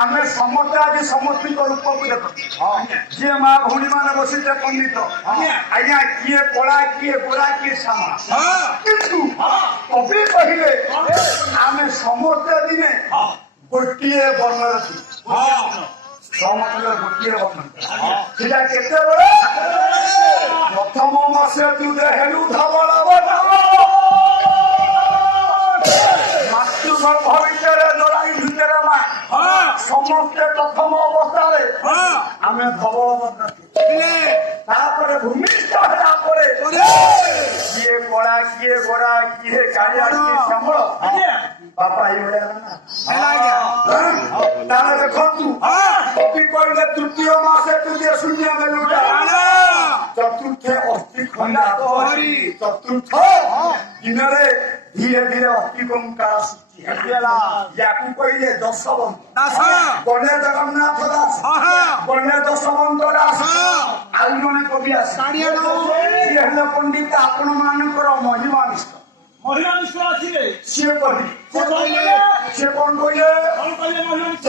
आमे समस्त आज समस्त रूप को देख जी माँ भौणी मैंने बसी पंडित आज्ञा किए पड़ा किए गोरा किए सामा किंतु कवि कहले आमे समस्त दिने गोटे वर्णर समस्त गोटे वर्ण सीधा केते बड़े प्रथम मासे तुदे हेलु धवल भविष्य लड़ाई भितर समस्ते प्रथम अवस्था आम धवल भूमिष्ठ किए कड़ा किए गोरा किए कालिया किए श्यामल बापा तार देखु कवि कहले तृतीय मासे तृतीय शून्य मेलुटा चतुर्थे अस्थि खंडा चतुर्थ दिन धीरे धीरे अस्थि कंकाल सृष्टि कहले दशवंत गणे जगन्नाथ दास गणे दशवंत दास आउ जने कवि आसे पंडित आपण मानकर महिमा निष्ठ सी कौन कहले